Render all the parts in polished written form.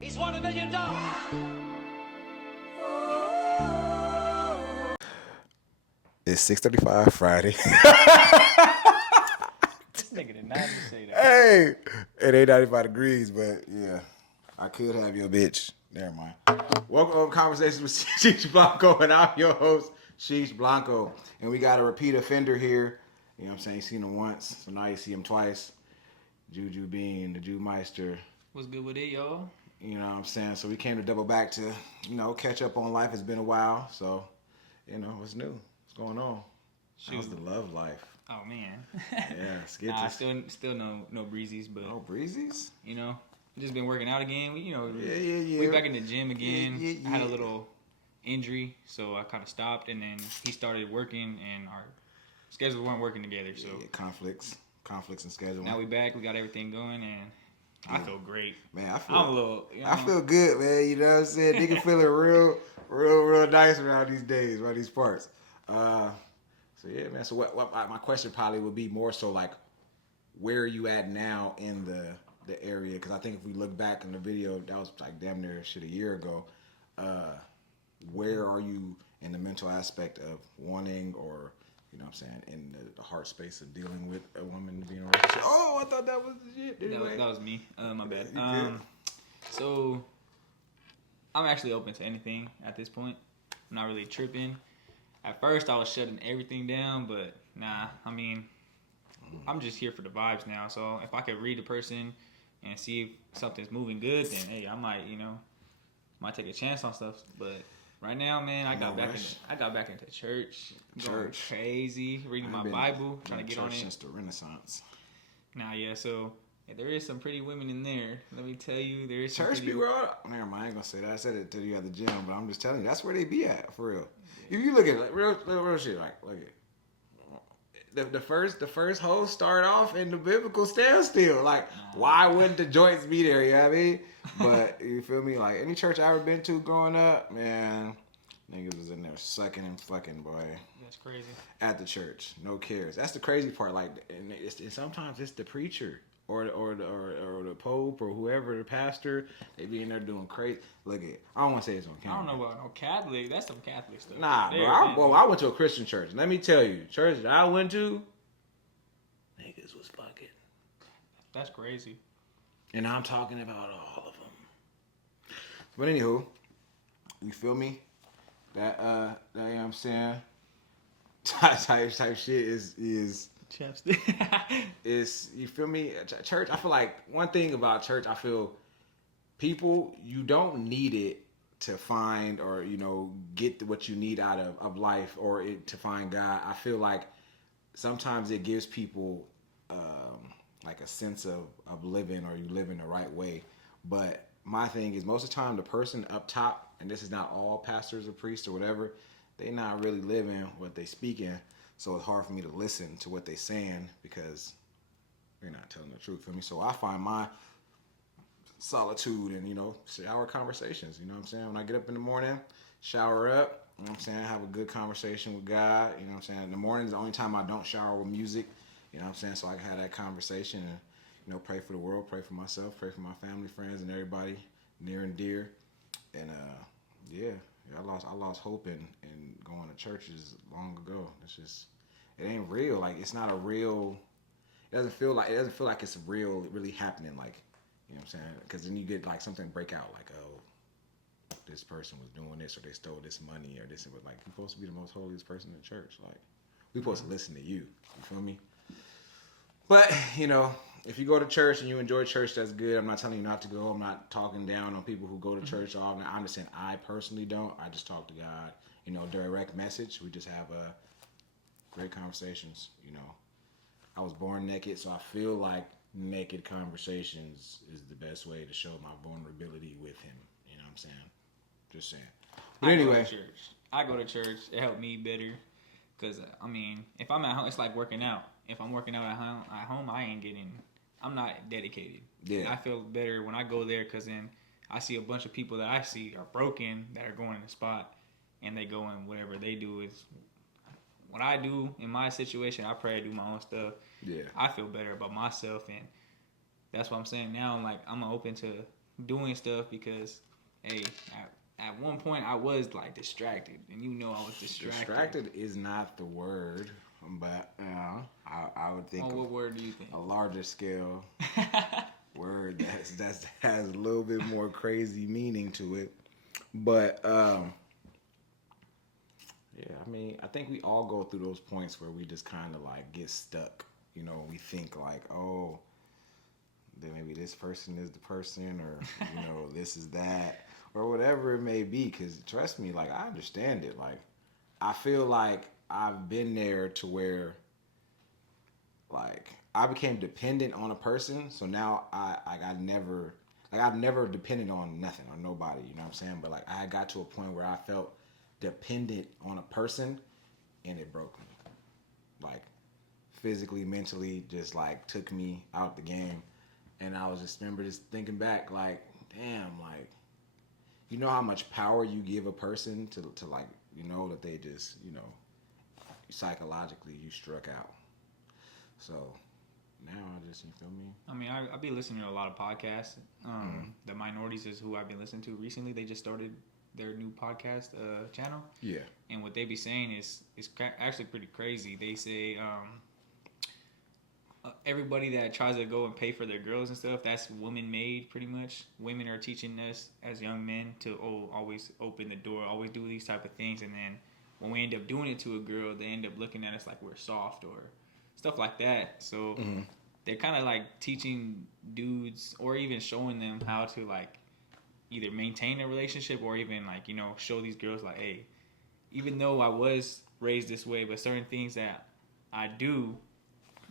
He's won $1 million. It's 6:35 Friday. This nigga did not even say that. Hey, it ain't 95 degrees, but yeah, I could have your bitch. Never mind. Welcome to Conversations with SheeshBlanco, and I'm your host, SheeshBlanco. And we got a repeat offender here. You know what I'm saying? You seen him once, so now you see him twice. Juju being the Jew Meister. What's good with it, y'all? You know what I'm saying? So we came to double back to, catch up on life. It's been a while, so, what's new? What's going on? How's the love life? Oh man. Yeah, let's get Nah, this. still no breezies, but Oh, breezies? just been working out again. Yeah. We back in the gym again. Yeah. I had a little injury, so I kind of stopped, and then he started working, and our schedules weren't working together. So Conflicts in schedule. now we back. We got everything going, and I feel great. Man, I feel good, man. You know what I'm saying? Nigga feeling real nice around these days, around these parts. So yeah, man. So what my question probably would be more so like, where are you at now in the area? Because I think if we look back in the video, that was like damn near a year ago. Where are you in the mental aspect of wanting, or what I'm saying, in the heart space of dealing with a woman being in a relationship? Oh, I thought that was the shit. Anyway. That was me. My bad. You So I'm actually open to anything at this point. I'm not really tripping. At first, I was shutting everything down, but nah. I mean, I'm just here for the vibes now. So if I could read a person and see if something's moving good, then hey, I might take a chance on stuff. But right now, man, I got back into church. Going crazy, reading my Bible, trying to get on it since the Renaissance. Nah, yeah. So there is some pretty women in there. Let me tell you, there is some Church pretty... be where never mind, I ain't gonna say that. I said it to you at the gym, but I'm just telling you, that's where they be at, for real. If you look at it, like, real shit, like look at the first host start off in the biblical standstill. Like, why wouldn't the joints be there? You know what I mean? But you feel me? Like any church I ever been to growing up, man, niggas was in there sucking and fucking, boy. That's crazy. At the church, no cares. That's the crazy part. Like, and sometimes it's the preacher or the pope or whoever, the pastor. They be in there doing crazy. Look at, I don't want to say it's on camera. I don't know about no Catholic. That's some Catholic stuff. Nah, bro. I went to a Christian church. Let me tell you, church that I went to, niggas was fucking. That's crazy. And I'm talking about all of them. But anywho, you feel me? That you know what I'm saying? Type shit is Chapstick. is, you feel me? Church, I feel like one thing about church, I feel people, you don't need it to find or get what you need out of life or to find God. I feel like sometimes it gives people like a sense of living, or you live in the right way. But my thing is, most of the time the person up top, and this is not all pastors or priests or whatever, they not really living what they speaking. So it's hard for me to listen to what they saying because they're not telling the truth for me. So I find my solitude and, shower conversations. You know what I'm saying? When I get up in the morning, shower up, you know what I'm saying? Have a good conversation with God. You know what I'm saying? In the morning is the only time I don't shower with music. You know what I'm saying? So I can have that conversation and, pray for the world, pray for myself, pray for my family, friends, and everybody near and dear. And, I lost hope in going to churches long ago. It's just, it ain't real. Like, it's not a real. It doesn't feel like it's really happening. Like, you know what I'm saying? Because then you get like something break out, like, oh, this person was doing this, or they stole this money, or this. But like, you're supposed to be the most holiest person in church. Like, we're supposed to listen to you. You feel me? But if you go to church and you enjoy church, that's good. I'm not telling you not to go. I'm not talking down on people who go to church. I'm just saying I personally don't. I just talk to God. Direct message. We just have great conversations. I was born naked, so I feel like naked conversations is the best way to show my vulnerability with Him. You know what I'm saying? Just saying. But anyway, I go to church. It helped me better. Because, if I'm at home, it's like working out. If I'm working out at home, I'm not dedicated. Yeah. And I feel better when I go there, because then I see a bunch of people that I see are broken, that are going in the spot, and they go in whatever they do is what I do in my situation. I pray, I do my own stuff. Yeah. I feel better about myself, and that's what I'm saying now. I'm open to doing stuff because, hey, at one point I was like distracted, and you know I was distracted. Distracted is not the word, but I would think what word do you think? a larger scale word that has a little bit more crazy meaning to it. But yeah, I mean, I think we all go through those points where we just kind of like get stuck. You know, we think like, oh, then maybe this person is the person, or you know, this is that, or whatever it may be. Because trust me, like I understand it. Like I feel like I've been there to where like I became dependent on a person, so now I've never depended on nothing or nobody, you know what I'm saying? But like I got to a point where I felt dependent on a person and it broke me. Like physically, mentally, just like took me out the game. And I was just remember just thinking back like, damn, like you know how much power you give a person to like, you know, that they just, you know, psychologically you struck out. So now I just, you feel me? I mean, I be listening to a lot of podcasts. The Minorities is who I've been listening to recently. They just started their new podcast channel. Yeah. And what they be saying is actually pretty crazy. They say everybody that tries to go and pay for their girls and stuff, that's woman made pretty much. Women are teaching us as young men to always open the door, always do these type of things, and then when we end up doing it to a girl, they end up looking at us like we're soft or stuff like that. So they're kind of like teaching dudes or even showing them how to like either maintain a relationship or even like, you know, show these girls like, hey, even though I was raised this way, but certain things that I do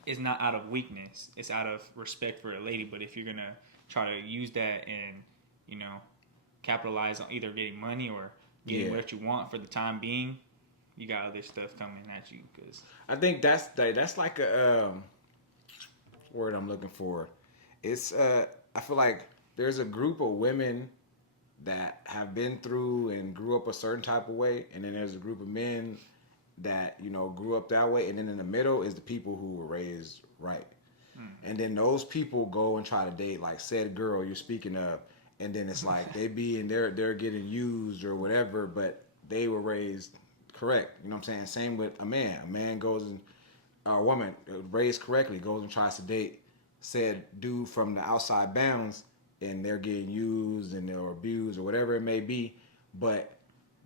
is not out of weakness. It's out of respect for a lady. But if you're going to try to use that and, you know, capitalize on either getting money or getting what you want for the time being, you got other stuff coming at you. Cause I think that's like a word I'm looking for. It's I feel like there's a group of women that have been through and grew up a certain type of way, and then there's a group of men that, you know, grew up that way, and then in the middle is the people who were raised right. And then those people go and try to date like said girl you're speaking of, and then it's like they be and they're getting used or whatever, but they were raised correct. You know what I'm saying? Same with a man. A man goes and a woman raised correctly goes and tries to date said dude from the outside bounds, and they're getting used and they're abused or whatever it may be. But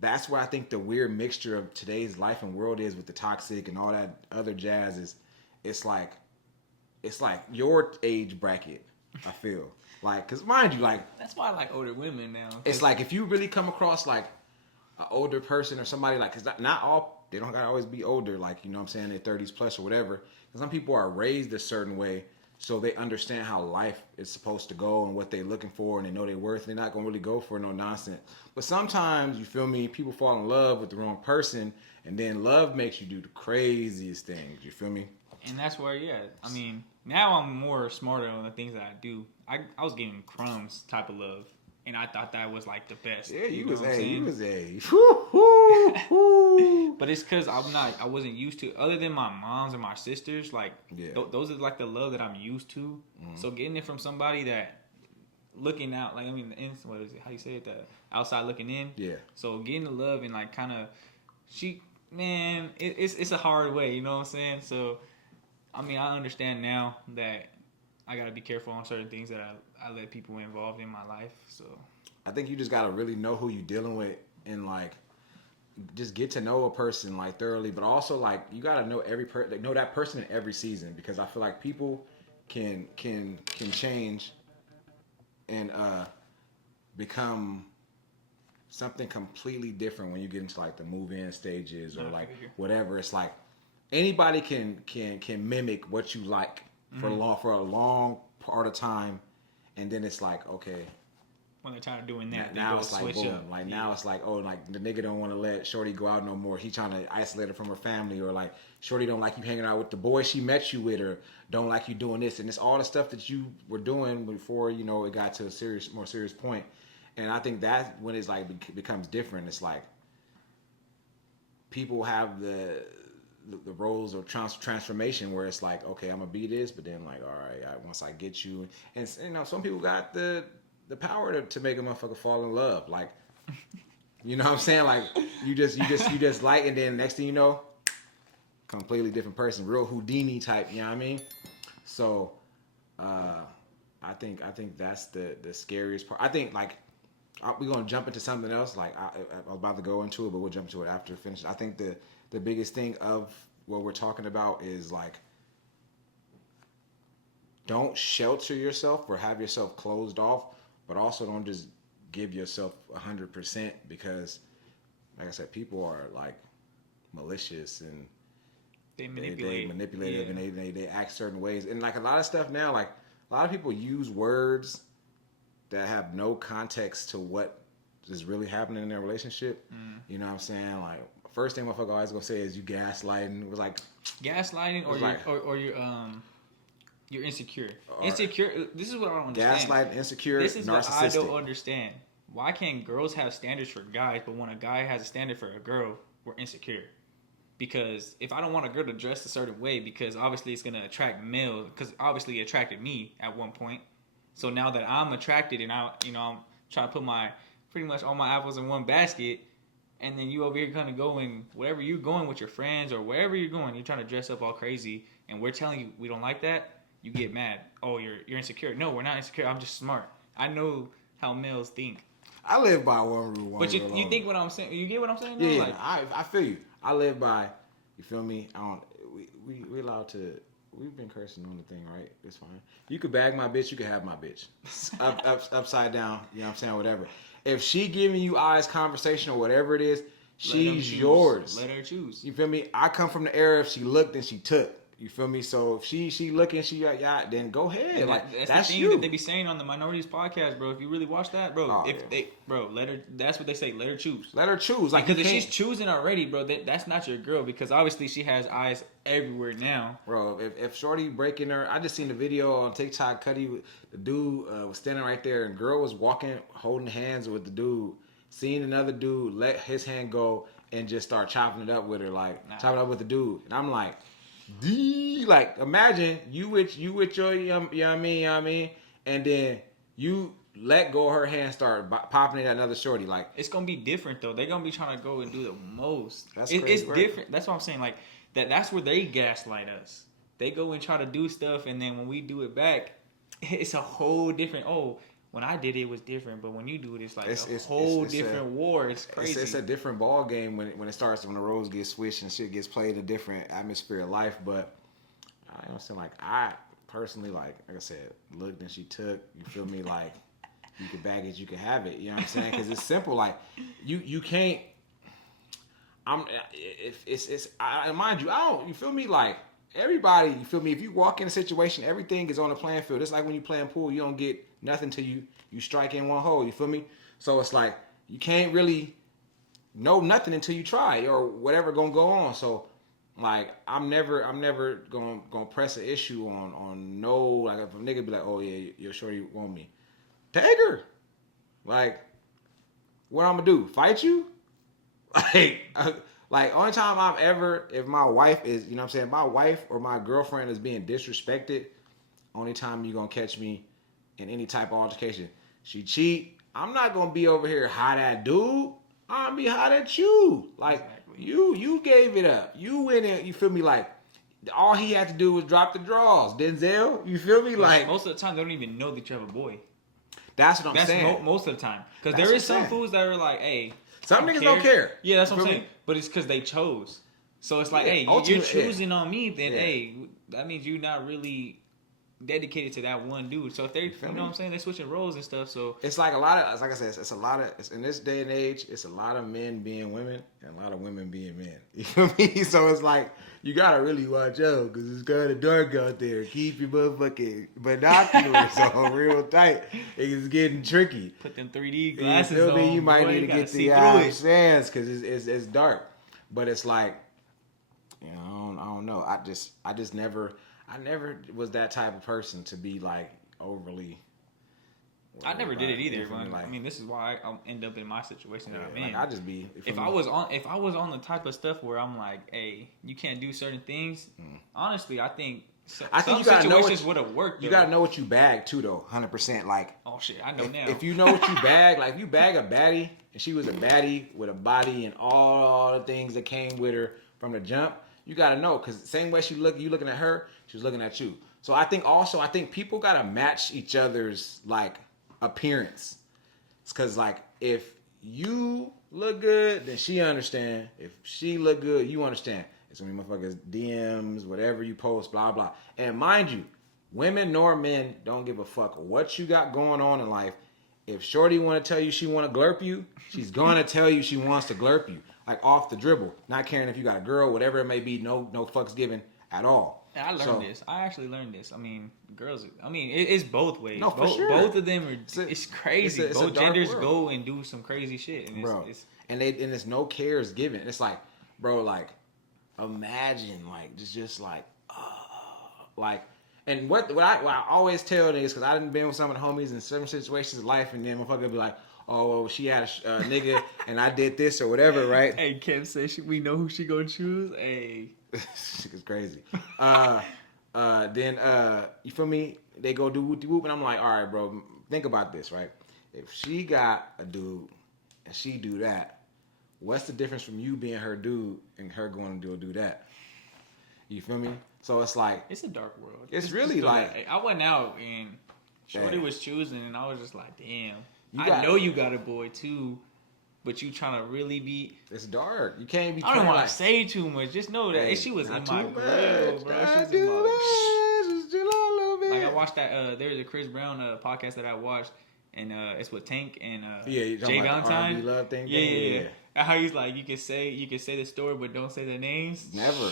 that's where I think the weird mixture of today's life and world is with the toxic and all that other jazz is. It's like your age bracket. I feel like, cause mind you, like that's why I like older women now. It's like if you really come across like an older person or somebody like, cause not all, they don't gotta always be older, like, you know what I'm saying, they're 30s plus or whatever. Cause some people are raised a certain way, so they understand how life is supposed to go and what they're looking for, and they know their worth. They're not gonna really go for no nonsense. But sometimes, you feel me, people fall in love with the wrong person, and then love makes you do the craziest things. You feel me? And that's where, I mean, now I'm more smarter on the things that I do. I was getting crumbs type of love, and I thought that was like the best. Yeah, you was A. But it's because I wasn't used to, other than my moms and my sisters, like, those are like the love that I'm used to. So getting it from somebody that looking out, like, I mean, what is it? How you say it? The outside looking in. Yeah. So getting the love and like kind of, it's a hard way, you know what I'm saying? So, I mean, I understand now that I got to be careful on certain things that I let people involved in my life. So I think you just got to really know who you're dealing with and like just get to know a person like thoroughly, but also like you got to know know that person in every season, because I feel like people can change and become something completely different when you get into like the move-in stages or like whatever. It's like anybody can mimic what you like for a long part of time, and then it's like, okay, when they're tired of doing that, now it's like boom. Up. Like now it's like, oh, like the nigga don't want to let Shorty go out no more. He trying to isolate her from her family, or like Shorty don't like you hanging out with the boy she met you with, or don't like you doing this, and it's all the stuff that you were doing before, you know, it got to a more serious point. And I think that's when it's like becomes different. It's like people have the roles of transformation where it's like, okay, I'm gonna be this, but then like, all right, once I get you, and you know, some people got the the power to make a motherfucker fall in love. Like, you know what I'm saying? Like, you just like, and then next thing you know, completely different person, real Houdini type. You know what I mean? So, I think that's the scariest part. I think like we're gonna jump into something else. Like I was about to go into it, but we'll jump to it after finish. I think the biggest thing of what we're talking about is like, don't shelter yourself or have yourself closed off, but also don't just give yourself 100% because, like I said, people are like malicious and They they manipulate. manipulative Yeah. and they act certain ways. And like a lot of stuff now, like a lot of people use words that have no context to what is really happening in their relationship. You know what I'm saying? Like first thing motherfucker always gonna say is you gaslighting. It was like Gaslighting, or like- you're insecure. Or- Insecure. This is what I don't understand. gaslighting, insecure, This is what I narcissistic. don't understand. Why can't girls have standards for guys, but when a guy has a standard for a girl, we're insecure? Because if I don't want a girl to dress a certain way, because obviously it's gonna attract males, because obviously it attracted me at one point. So now that I'm attracted and I'm trying to put pretty much all my apples in one basket, and then you over here kind of going wherever you're going with your friends or wherever you're going, you're trying to dress up all crazy, and we're telling you we don't like that. You get mad. Oh, you're insecure. No, we're not insecure. I'm just smart. I know how males think. I live by one rule. But you think what I'm saying? You get what I'm saying? Yeah, though? Like, I feel you. I live by. You feel me? I don't. We allowed to. We've been cursing on the thing, right? It's fine. You could bag my bitch. You could have my bitch. Upside down. You know what I'm saying? Whatever. If she giving you eyes conversation or whatever it is, let them she's choose. yours. Let her choose. You feel me? I come from the era if she looked, then she took. You feel me? So if she looking, she yeah, then go ahead. And Like that's that's the thing you. that they be saying on the Minorities podcast, bro. If you really watch that, bro, Oh, if yeah. they, bro, let her. That's what they say. Let her choose. Let her choose. Like Because you if can't- she's choosing already, bro, that's not your girl. Because obviously she has eyes everywhere now. Bro, if Shorty breaking her, I just seen the video on TikTok. Cuddy, the dude was standing right there, and girl was walking, holding hands with the dude. Seeing another dude let his hand go and just start chopping it up with her, like chopping it up with the dude. And I'm like, like imagine you with your you know what I mean, and then you let go of her hand, start popping it at another shorty. Like It's gonna be different though. They're gonna be trying to go and do the most. That's It's crazy work. different. That's what I'm saying. Like that's where they gaslight us. They go and try to do stuff, and then when we do it back, it's a whole different. Oh, when I did it, it was different, but when you do it, it's like a whole different war. It's crazy. It's a different ball game when it starts, when the roles get switched and shit gets played in a different atmosphere of life. But I don't saying, like I personally like I said, looked and she took. You feel me? Like you can bag it, you can have it. You know what I'm saying? Because it's simple. Like you can't. Mind you, I don't. You feel me? Like everybody, you feel me? If you walk in a situation, everything is on the playing field. It's like when you playing pool, you don't get nothing till you strike in one hole. You feel me? So it's like you can't really know nothing until you try or whatever gonna go on. So like I'm never gonna press an issue on no, like if a nigga be like, oh yeah, you're sure you want me, take her. Like what I'm gonna do? Fight you? Like only time I've ever, if my wife is, you know what I'm saying, my wife or my girlfriend is being disrespected, only time you gonna catch me in any type of altercation. She cheat, I'm not gonna be over here hot at dude. I'm gonna be hot at you. Like Exactly. you gave it up. You went in, you feel me? Like all he had to do was drop the draws. Denzel, you feel me? But Like most of the time, they don't even know that you have a boy. that's what I'm That's saying. most of the time. Because That's there what is I'm some saying. fools that are like, hey, Some niggas don't care. Yeah, that's what I'm Feel saying. me? But it's because they chose. So it's like, Yeah, hey, you're ultimately, yeah. choosing on me, then Yeah. hey, that means you're not really dedicated to that one dude. So if they, you feel know me? what I'm saying, they're switching roles and stuff. So It's like a lot of, like I said, it's a lot of, in this day and age, it's a lot of men being women and a lot of women being men. You feel me? So it's like, you gotta really watch out because it's kind of dark out there. Keep your motherfucking binoculars on real tight. It's getting tricky. put them 3D You glasses feel on. me? You might boy, need to gotta get see the through it. sands because it's dark. But it's like, you know, I don't know. I never was that type of person to be like overly. I never did it either. You feel me? But, Like, I mean, this is why I end up in my situation that I'm in. like I just be. you feel If me? I was on the type of stuff where I'm like, hey, you can't do certain things. Honestly, I think I think you gotta know what would have worked. You gotta know what you bag too, though. 100%. Like, oh shit, I know now. If you know what you bag, like if you bag a baddie and she was a baddie with a body and all the things that came with her from the jump, you gotta know, because the same way you looking at her, she was looking at you. So I think people gotta match each other's like appearance. It's because like if you look good, then she understand. If she look good, you understand. It's when motherfuckers DMs, whatever you post, blah blah. And mind you, women nor men don't give a fuck what you got going on in life. If Shorty want to tell you she want to glurp you, she's gonna tell you she wants to glurp you, like off the dribble, not caring if you got a girl, whatever it may be. No fucks given at all. I learned this. I actually learned this. I mean, girls. I mean, it's both ways. No, for sure. Both of them are. It's crazy. Both genders world. Go and do some crazy shit, and bro. And there's no cares given. It's like, bro, like, imagine, like, just like, like, and what I always tell niggas, because I done been with some of the homies in certain situations of life, and then motherfucker be like, oh, well, she had a nigga, and I did this or whatever, right? Hey, Kev says we know who she gonna choose. Hey. It's crazy. Then you feel me? They go do whoop whoop, and I'm like, all right, bro. Think about this, right? If she got a dude and she do that, what's the difference from you being her dude and her going to do that? You feel me? So it's like it's a dark world. It's really like that. I went out and Shorty was choosing, and I was just like, damn. I know you got a boy too. But you trying to really be... It's dark. You can't be... I don't want to say too much. Just know that she was in my grill, bro. She was in my... Just chill out a little bit. Like, I watched that... there's a Chris Brown podcast that I watched. And it's with Tank and Jay Valentine. R&B love thing. Yeah. How he's like, you can say the story, but don't say the names. Never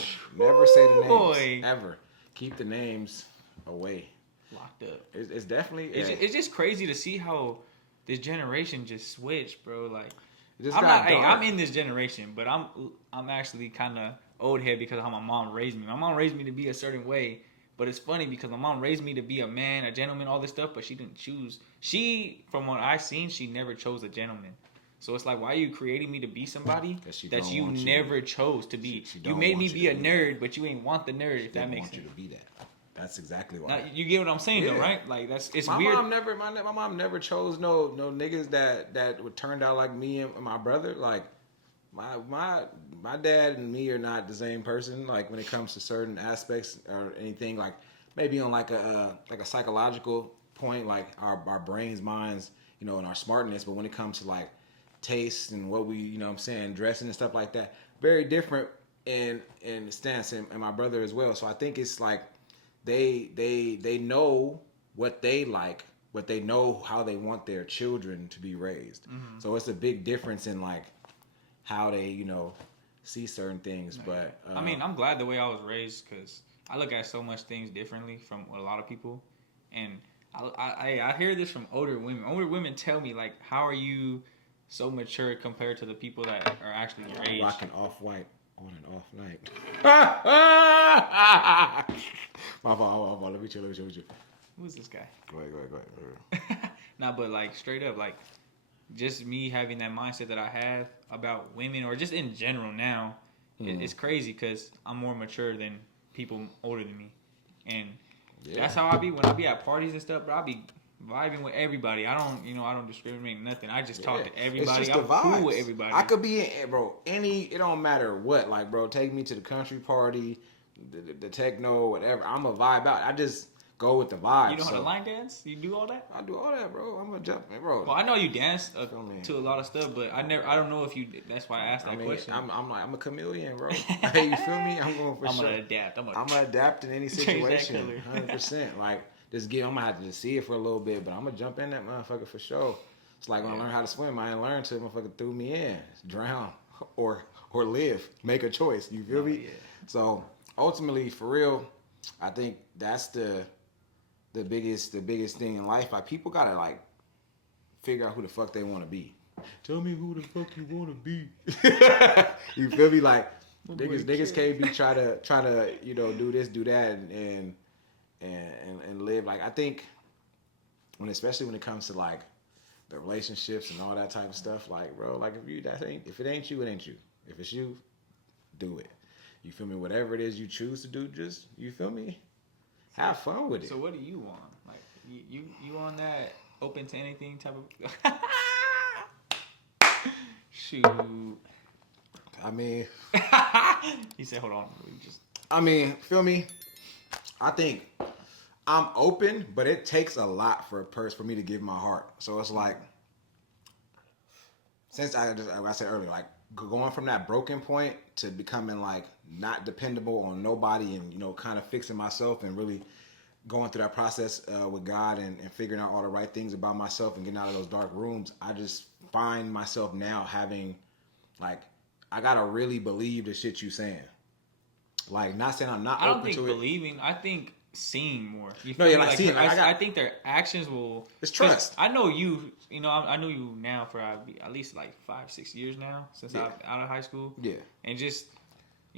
say the names. Boy. Ever. Keep the names away. Locked up. It's definitely... It's just crazy to see how this generation just switched, bro. Like... I'm in this generation, but I'm actually kind of old head because of how my mom raised me. My mom raised me to be a certain way, but it's funny because my mom raised me to be a man, a gentleman, all this stuff, but she didn't choose. From what I've seen, she never chose a gentleman. So it's like, why are you creating me to be somebody that you never chose to be? You made me be a nerd, but you ain't want the nerd, if that makes sense. You to be that. That's exactly why. Now, you get what I'm saying, though, right? Like it's my weird. My mom never chose no niggas that would turn out like me and my brother. Like my dad and me are not the same person. Like when it comes to certain aspects or anything, like maybe on like a psychological point, like our brains, minds, and our smartness. But when it comes to like taste and what we, what I'm saying, dressing and stuff like that, very different in the stance, and my brother as well. So I think it's like. They know what they like, but they know how they want their children to be raised. Mm-hmm. So it's a big difference in like how they see certain things. But I mean, I'm glad the way I was raised because I look at so much things differently from a lot of people, and I hear this from older women. Older women tell me like, how are you so mature compared to the people that are actually your age? Rocking Off-White. On and off night. My fault. Let me chill. Who's this guy? Go ahead. Nah, but like straight up, like just me having that mindset that I have about women, or just in general now, it's crazy because I'm more mature than people older than me, and that's how I be when I be at parties and stuff. But I be vibing with everybody. I don't discriminate nothing. I just talk to everybody. I'm cool with everybody. I could be bro, it don't matter what. Like, bro, take me to the country party, the techno, whatever. I'm a vibe out. I just go with the vibe. You know how to line dance? You do all that? I do all that, bro. I'm gonna jump, bro. Well, I know you dance to a lot of stuff, but I don't know if you. That's why I asked that question. I'm a chameleon, bro. Hey, you feel me? I'm going for sure. I'm gonna adapt. I'm gonna adapt in any situation. 100%. Like. I'm gonna have to just see it for a little bit, but I'm gonna jump in that motherfucker for sure. It's like when I learned how to swim, I didn't learn till motherfucker threw me in. Drown or live. Make a choice. You feel me? Yeah. So ultimately, for real, I think that's the biggest thing in life. Like people gotta like figure out who the fuck they wanna be. Tell me who the fuck you wanna be. You feel me? Like niggas can't be try to do this, do that and live. Like I think especially when it comes to like the relationships and all that type of stuff, like bro, like if it ain't you, it ain't you. If it's you, do it. You feel me? Whatever it is you choose to do, just you feel me? have fun with it. So what do you want? Like you on that open to anything type of shoot. I mean, He said, "Hold on, feel me? I think I'm open, but it takes a lot for for me to give my heart. So it's like, since like I said earlier, like going from that broken point to becoming like not dependable on nobody, and kind of fixing myself and really going through that process with God and figuring out all the right things about myself and getting out of those dark rooms. I just find myself now having like, I gotta really believe the shit you saying. Like, not saying I'm not. I don't think believing. I think seeing more. You feel No, yeah, me? like seeing. Like, I think their actions will. It's trust. I know you. I know you now for at least like 5-6 years now since I'm out of high school. Yeah. And just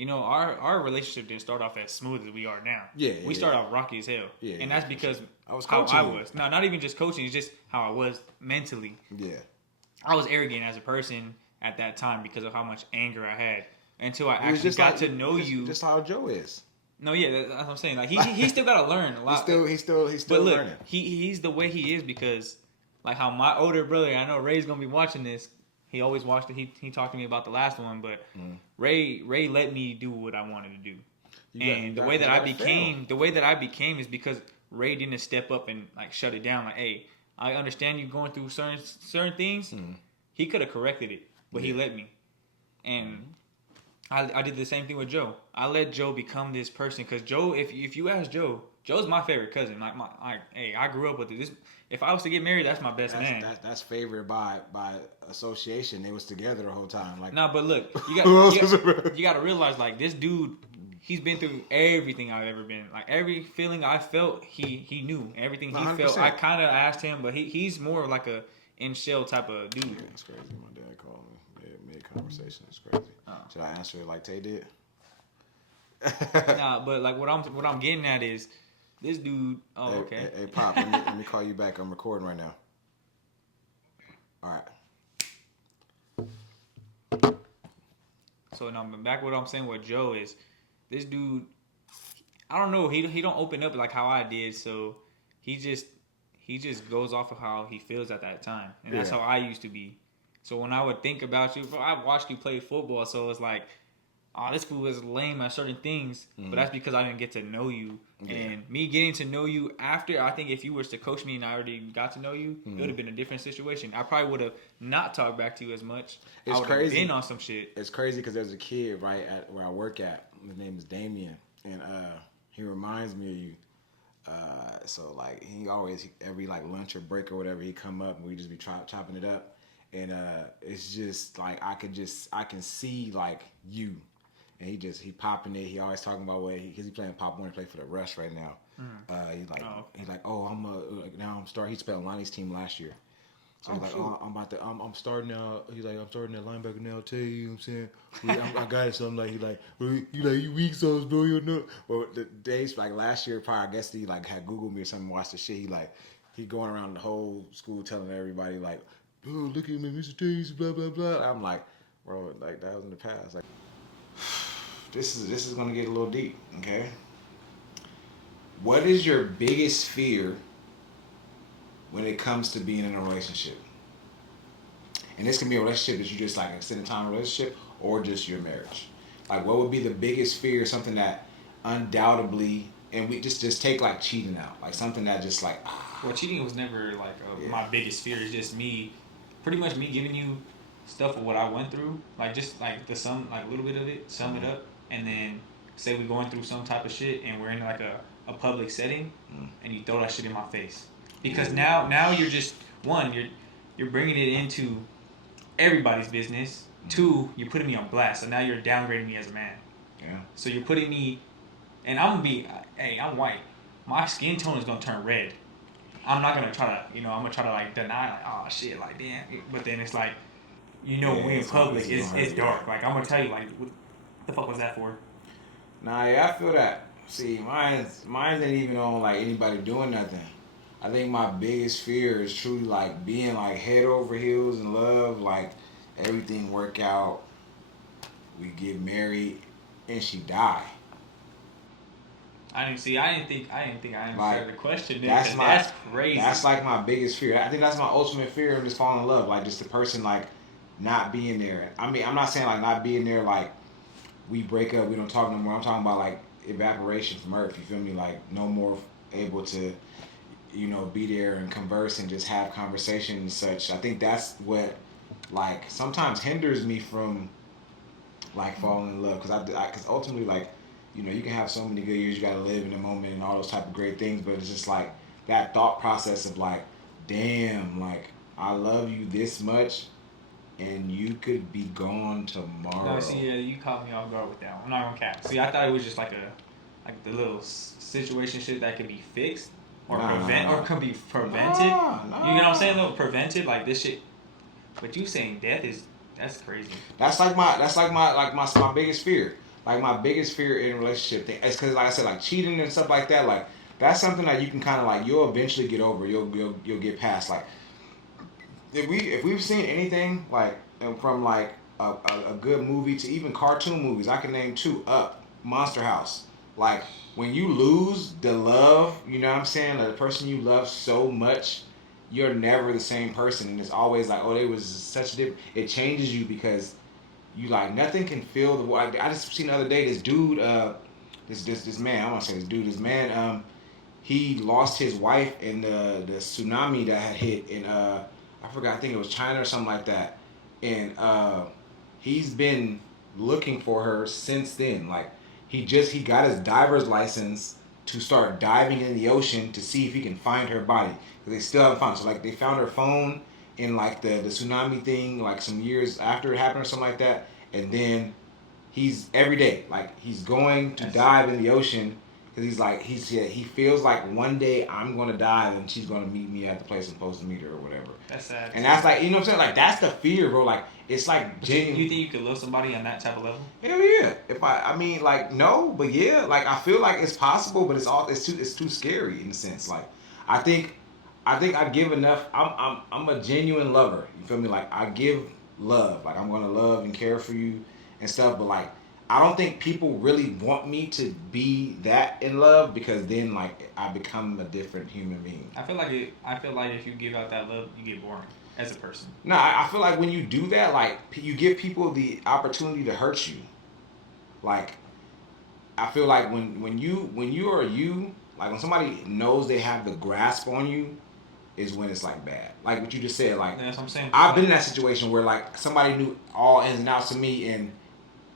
our relationship didn't start off as smooth as we are now. Yeah. We started off rocky as hell. Yeah. And that's because I was how coaching I you. was. No, not even just coaching. It's just how I was mentally. Yeah. I was arrogant as a person at that time because of how much anger I had. Until I actually got to know you. Just how Joe is. No, yeah, that's what I'm saying. Like he still got to learn a lot. He's still but look, learning. He's the way he is because, like how my older brother, I know Ray's gonna be watching this. He always watched it. He talked to me about the last one, but Ray let me do what I wanted to do. The way that I became is because Ray didn't step up and like shut it down. Like, hey, I understand you going through certain things. He could have corrected it, but he let me. And I did the same thing with Joe. I let Joe become this person because Joe, if you ask Joe, Joe's my favorite cousin. Like I grew up with it. If I was to get married, that's my best man. That's favored by association. They was together the whole time. Like, nah, but look, you got to realize like this dude, he's been through everything I've ever been. Like every feeling I felt, he knew everything he 100%. Felt. I kind of asked him, but he's more like a in shell type of dude. Yeah, it's crazy. My dad called me mid conversation. It's crazy. Should I answer it like Tay did? Nah, but like what I'm getting at is this dude. Oh, hey, okay. Hey, Pop, let me call you back. I'm recording right now. All right. So now back to what I'm saying with Joe is this dude. I don't know. He don't open up like how I did. So he just goes off of how he feels at that time, and that's how I used to be. So when I would think about you, I watched you play football, so it's like, oh, this fool is lame at certain things, but that's because I didn't get to know you. Yeah. And me getting to know you after, I think if you was to coach me and I already got to know you, it would have been a different situation. I probably would have not talked back to you as much. It's I would crazy. have been on some shit. It's crazy because there's a kid right at where I work at. His name is Damien, and he reminds me of you. So like he always every like lunch or break or whatever, he come up and we just be chopping it up. And it's just like I can see like you, and he popping it. He always talking about because he playing Pop Warner, play for the Rush right now. He's like I'm starting. He spelled Lonnie's team last year, so he's like, oh, I'm starting now. He's like, I'm starting at linebacker now. Tell you what I'm saying, I got it. So I'm like, you weak sauce, bro. You know. Well, the days like last year, probably I guess he like had Googled me or something, watched the shit. He going around the whole school telling everybody like, oh, look at me, Mr. Taste, blah blah blah. I'm like, bro, like that was in the past. Like, this is gonna get a little deep, okay? What is your biggest fear when it comes to being in a relationship? And this can be a relationship that you just like an extended time relationship or just your marriage. Like, what would be the biggest fear? Something that undoubtedly, and we just take like cheating out, like something that just like. Well, cheating was never like my biggest fear. It's just pretty much me giving you stuff of what I went through, like just like the sum, like a little bit of it, sum it up, and then say we're going through some type of shit and we're in like a public setting, and you throw that shit in my face, because now you're just you're bringing it into everybody's business. 2, you're putting me on blast, so now you're downgrading me as a man. Yeah. So you're putting me, and I'm gonna be, hey, I'm white, my skin tone is gonna turn red. I'm not gonna try to, I'm gonna try to like deny, like, oh shit, like damn. But then it's like, we in public, it's dark. Like I'm gonna tell you, like, what the fuck was that for? Nah, yeah, I feel that. See, mine's ain't even on like anybody doing nothing. I think my biggest fear is truly like being like head over heels in love, like everything work out, we get married, and she die. I didn't see. I didn't think I answered Like, the question. that's Crazy. that's like my biggest fear. I think that's my ultimate fear of just falling in love. Like just the person like not being there. I mean, I'm not saying like not being there like we break up, we don't talk no more. I'm talking about like evaporation from earth. You feel me? Like no more able to, be there and converse and just have conversation and such. I think that's what like sometimes hinders me from like falling in love because ultimately like you can have so many good years. You got to live in the moment and all those type of great things, but it's just like that thought process of like, damn, like I love you this much and you could be gone tomorrow. No, see, yeah, you caught me off guard with that one. I'm not gonna cap. See, I thought it was just like the little situation shit that could be fixed or could be prevented. Nah. You know what I'm saying? Though prevented, like this shit. But you saying that's crazy. That's my biggest fear. Like my biggest fear in a relationship thing. It's because like I said, like cheating and stuff like that. Like that's something that you can kind of like you'll eventually get over. You'll get past. Like if we've seen anything like from like a good movie to even cartoon movies, I can name two. Up, Monster House. Like when you lose the love, you know what I'm saying, like the person you love so much, you're never the same person, and it's always like, oh, they was such a different. It changes you because you like nothing can fill the. I just seen the other day this dude, this man. I want to say this dude, this man. He lost his wife in the tsunami that had hit in I forgot, I think it was China or something like that, and he's been looking for her since then. Like he got his diver's license to start diving in the ocean to see if he can find her body because they still haven't found her. So like they found her phone in like the tsunami thing like some years after it happened or something like that, and then he's every day like he's going to dive in the ocean because he's like he feels like one day I'm gonna die and she's gonna meet me at the place I'm supposed to meet her or whatever. That's sad. And that's like, you know what I'm saying, like that's the fear, bro. Like it's like genuine. You think you could love somebody on that type of level? Hell yeah. If I mean like no, but yeah, like I feel like it's possible, but it's too scary in a sense. Like I think I give enough. I'm a genuine lover. You feel me? Like I give love. Like I'm gonna love and care for you and stuff. But like I don't think people really want me to be that in love because then like I become a different human being. I feel like if you give out that love, you get boring as a person. No, I feel like when you do that, like you give people the opportunity to hurt you. Like I feel like when you are you, like when somebody knows they have the grasp on you, is when it's like bad. Like what you just said. Like that's what I'm saying. I've been in that situation where like somebody knew all ins and outs of me, and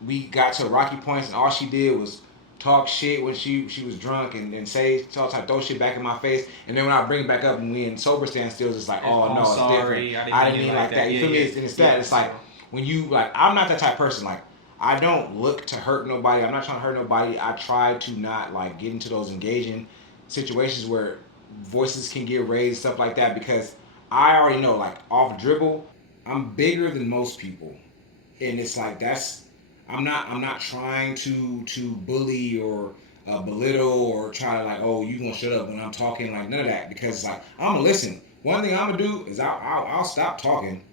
we got to rocky points, and all she did was talk shit when she was drunk and say throw shit back in my face, and then when I bring it back up and we in sober standstills, it's like, oh no, it's different. I didn't mean like that. You feel me? And it's that. It's like when you like I'm not that type of person. Like I don't look to hurt nobody. I'm not trying to hurt nobody. I try to not like get into those engaging situations where voices can get raised, stuff like that, because I already know, like off dribble, I'm bigger than most people, and it's like that's I'm not trying to bully or belittle or try to like, oh, you gonna shut up when I'm talking, like none of that, because like I'm gonna listen. One thing I'm gonna do is I'll stop talking,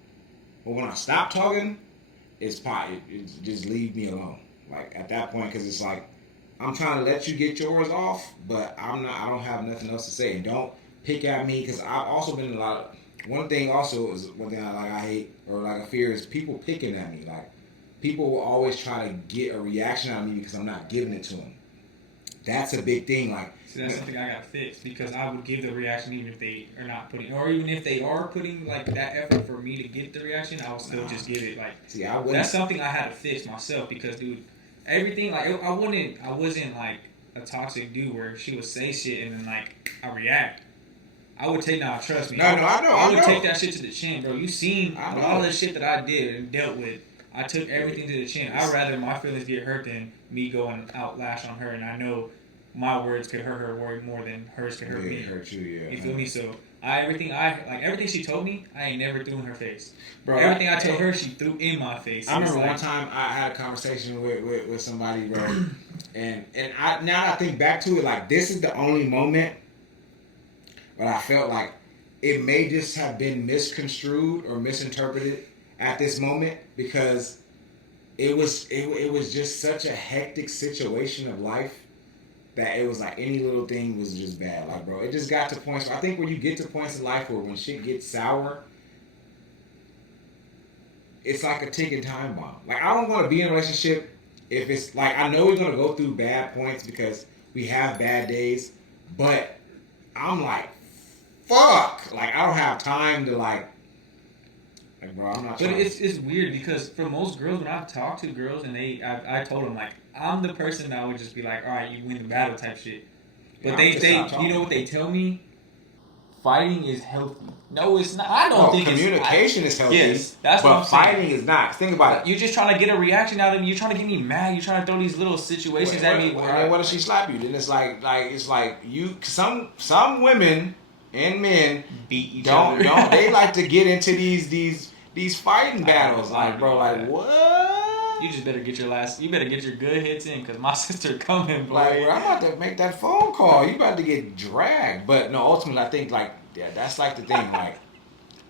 but when I stop talking, it's just leave me alone. Like at that point, because it's like I'm trying to let you get yours off, but I don't have nothing else to say. And don't pick at me because I've also been in a lot of. One thing also is one thing I hate or like I fear is people picking at me. Like people will always try to get a reaction out of me because I'm not giving it to them. That's a big thing. Like see, that's something I got fixed because I would give the reaction even if they are not putting, or even if they are putting like that effort for me to get the reaction, I would still just give it. Like see, that's something I had to fix myself because dude, everything like I wasn't like a toxic dude where she would say shit and then like I react. I would take trust me. I would take that shit to the chin, bro. You seen a lot of the shit that I did and dealt with. I took everything to the chin. I'd rather my feelings get hurt than me going out lash on her, and I know my words could hurt her more than hers could hurt me. Hurt you, yeah. You feel me? So everything she told me, I ain't never threw in her face. Bro, everything I told her, she threw in my face. I remember one time I had a conversation with somebody, bro, and now I think back to it, like this is the only moment, but I felt like it may just have been misconstrued or misinterpreted at this moment because it was just such a hectic situation of life that it was like any little thing was just bad. Like, bro, it just got to points. I think when you get to points in life where when shit gets sour, it's like a ticking time bomb. Like, I don't want to be in a relationship if it's like, I know we're gonna go through bad points because we have bad days, but I'm like, fuck. Like, I don't have time to like bro, I'm not. But it's weird because for most girls, when I've talked to girls and I told them like I'm the person that would just be like, all right, you win the battle type shit. But they you know what they tell me? Fighting is healthy. No, it's not. I don't think communication is healthy. Yes, that's what I'm saying. But fighting is not. Think about it. You're just trying to get a reaction out of me. You're trying to get me mad. You're trying to throw these little situations at me. What if she slap you? Then it's like you. Some women and men beat each other. Don't they like to get into these fighting battles? Like, bro, like what? You just better get you better get your good hits in because my sister coming, bro. Like, bro, I'm about to make that phone call. You about to get dragged. But no, ultimately, I think like that's like the thing,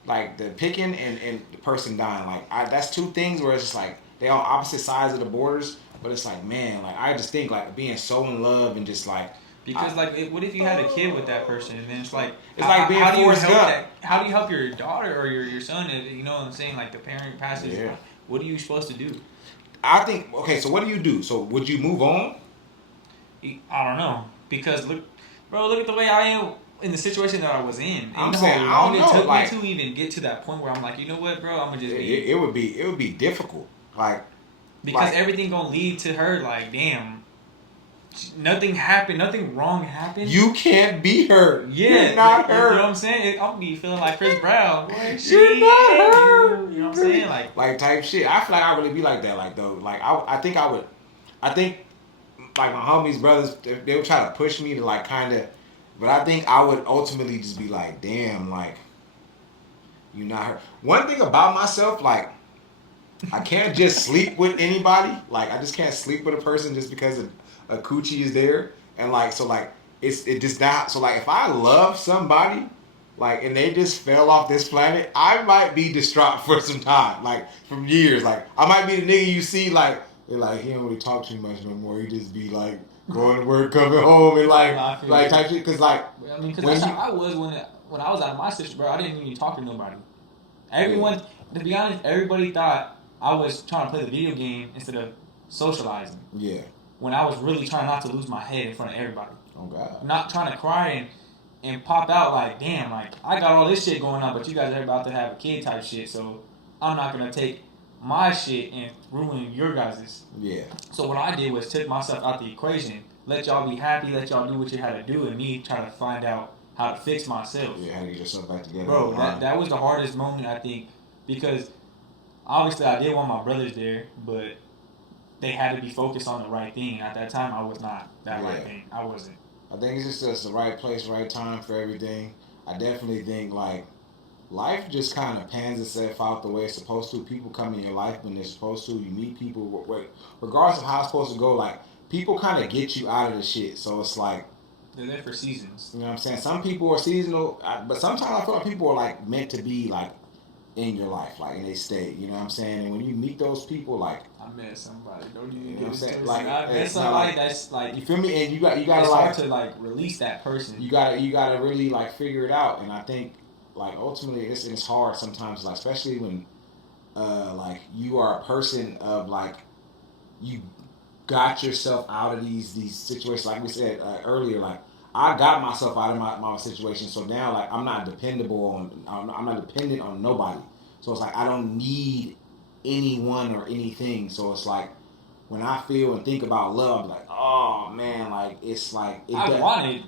like the picking and the person dying. Like that's two things where it's just like they on opposite sides of the borders. But it's like, man, like I just think like being so in love and just like. Because what if you had a kid with that person and then it's like being forced up. How do you help your daughter or your son? You know what I'm saying? Like the parent passes. Yeah. What are you supposed to do? I think okay. So what do you do? So would you move on? I don't know because look at the way I am in the situation that I was in. I'm saying I don't know. It took me to even get to that point where I'm like, you know what, bro? I'm gonna just be. It would be difficult, like because everything gonna lead to her. Like, damn. Nothing happened. Nothing wrong happened. You can't be her. Yeah, you're not her. You know what I'm saying? I'm be feeling like Chris Brown. You're not her. You know what I'm saying? Like type shit. I feel like I really be like that. Like though, like I think I would. I think like my homies, brothers, they would try to push me to like kind of, but I think I would ultimately just be like, damn, like you're not her. One thing about myself, like I can't just sleep with anybody. Like I just can't sleep with a person just because a coochie is there, and like so like it just not so like if I love somebody like and they just fell off this planet, I might be distraught for some time, like from years. Like I might be the nigga you see like they're like he don't really talk too much no more. He just be like going to work, coming home, and like type shit. Cause like I mean, cause that's how I was when I was out of my sister, bro. I didn't even talk to nobody. Everyone, to be honest, everybody thought I was trying to play the video game instead of socializing. Yeah. When I was really trying not to lose my head in front of everybody. Oh God. Not trying to cry and pop out like, damn, like I got all this shit going on, but you guys are about to have a kid type shit, so I'm not gonna take my shit and ruin your guys's. Yeah. So what I did was took myself out the equation, let y'all be happy, let y'all do what you had to do, and me trying to find out how to fix myself. Yeah, how to get yourself back together. Bro, that was the hardest moment I think because obviously I did want my brothers there, but they had to be focused on the right thing. At that time, I was not that right thing. I wasn't. I think it's just the right place, right time for everything. I definitely think, like, life just kind of pans itself out the way it's supposed to. People come in your life when they're supposed to. You meet people, regardless of how it's supposed to go, like, people kind of get you out of the shit. So it's like... They're there for seasons. You know what I'm saying? Some people are seasonal, but sometimes I feel like people are, like, meant to be, like, in your life, like, and they stay, you know what I'm saying? And when you meet those people, like... I met somebody, don't even you know what I'm saying? Like, I met somebody that's, like... You feel me? And you gotta, it's like... hard to, like, release that person. You gotta really, like, figure it out. And I think, like, ultimately, it's hard sometimes, like, especially when, like, you are a person of, like, you got yourself out of these situations. Like we said earlier, like, I got myself out of my situation, so now like I'm not dependent on nobody. So it's like I don't need anyone or anything. So it's like when I feel and think about love, I'm like, oh man, like it's like I want it,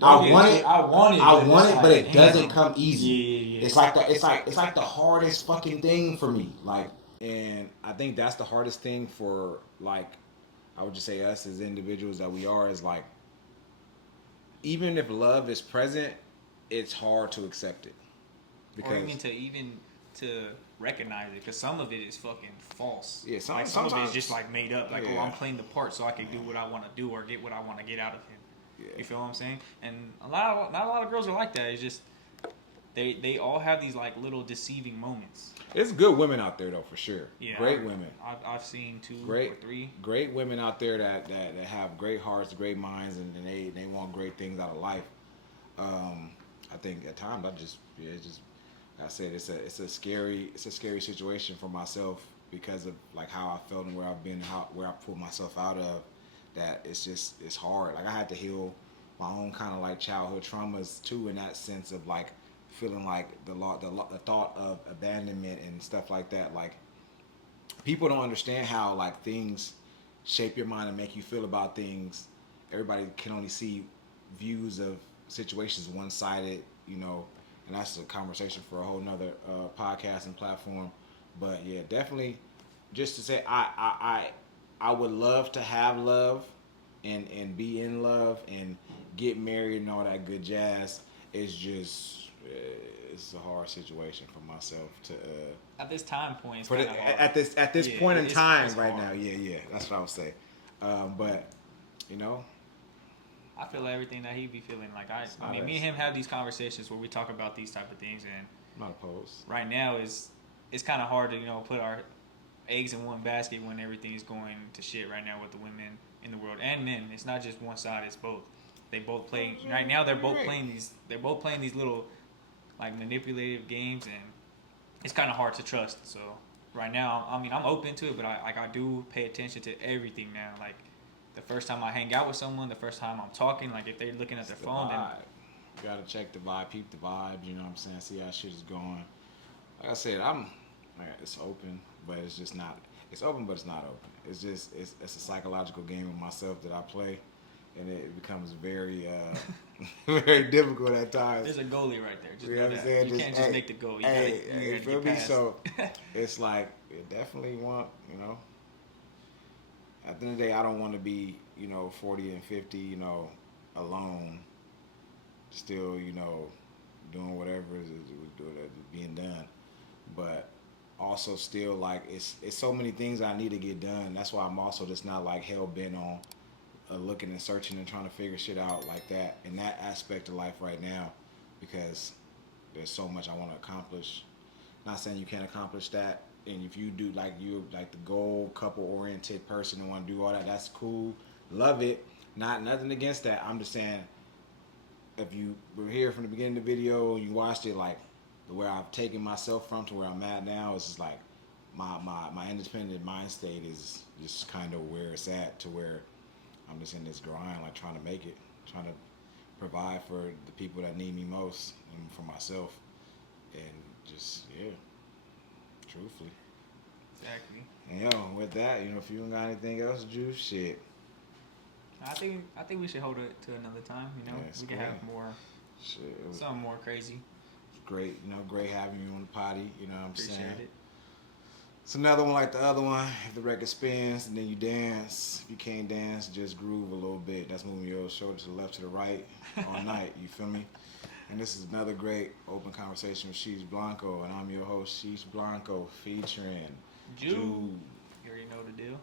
but it doesn't come easy. Yeah. It's like the hardest fucking thing for me. Like, and I think that's the hardest thing for like I would just say us as individuals that we are is like. Even if love is present, it's hard to accept it. Or even to recognize it, because some of it is fucking false. Yeah, some of it is just like made up. Like, oh, I'm playing the part so I can do what I want to do or get what I want to get out of him. Yeah. You feel what I'm saying? And not a lot of girls are like that. It's just they all have these like little deceiving moments. It's good women out there though, for sure. Yeah, Great women. I've seen two Great, or three. great women out there that have great hearts, great minds, and they want great things out of life. I think at times it's just like I said, it's a scary situation for myself because of like how I felt and where I've been, where I pulled myself out of. That it's hard. Like I had to heal my own kind of like childhood traumas too, in that sense of like feeling like the thought of abandonment and stuff like that. Like people don't understand how like things shape your mind and make you feel about things. Everybody can only see views of situations one sided, you know, and that's a conversation for a whole nother podcast and platform. But yeah, definitely, just to say, I would love to have love, and be in love and get married and all that good jazz. It's just it's a hard situation for myself to. At this time point, it's for kinda hard. at this Yeah, point in time it's right hard. now, yeah, that's what I would say. But you know, I feel everything that he be feeling. Like I not mean, us. me and him have these conversations where we talk about these type of things, and I'm not opposed. right now it's kind of hard to put our eggs in one basket when everything is going to shit right now with the women in the world and men. It's not just one side; it's both. They both play right now. They're both playing these. They're both playing these little like manipulative games, and it's kind of hard to trust. So right now, I mean, I'm open to it, but I do pay attention to everything now. Like the first time I hang out with someone, the first time I'm talking, like if they're looking at their phone, then You gotta check the vibe, peep the vibe. You know what I'm saying? See how shit is going. Like I said, it's open, but it's just not. It's open, but it's not open. It's just it's a psychological game with myself that I play, and it becomes very very difficult at times. there's a goalie right there. Just You know know what I'm that. saying? You can't just make the goal. You You gotta feel get me? past. So it's like it definitely want, you know. At the end of the day, I don't want to be, 40 and 50, alone, still, doing whatever is being done. But also still like it's so many things I need to get done. That's why I'm also just not like hell bent on looking and searching and trying to figure shit out like that in that aspect of life right now, because there's so much I want to accomplish. Not saying you can't accomplish that, and if you do like the goal couple oriented person and want to do all that, that's cool. Love it. Nothing against that. I'm just saying, if you were here from the beginning of the video and you watched it, like where I've taken myself from to where I'm at now, it's just like my independent mind state is just kind of where it's at, to where I'm just in this grind, like trying to make it, trying to provide for the people that need me most and for myself, and just truthfully. Exactly. And with that, if you don't got anything else, Juice, shit. I think we should hold it to another time. Yeah, We can have more Shit, it was something more crazy. great. Great having you on the potty. You know what I'm Appreciate saying? it. It's another one like the other one. If the record spins and then you dance. If you can't dance, just groove a little bit. That's moving your shoulder to the left, to the right all night. You feel me? And this is another great open conversation with SheeshBlanco, and I'm your host, SheeshBlanco, featuring Jude. You already know the deal.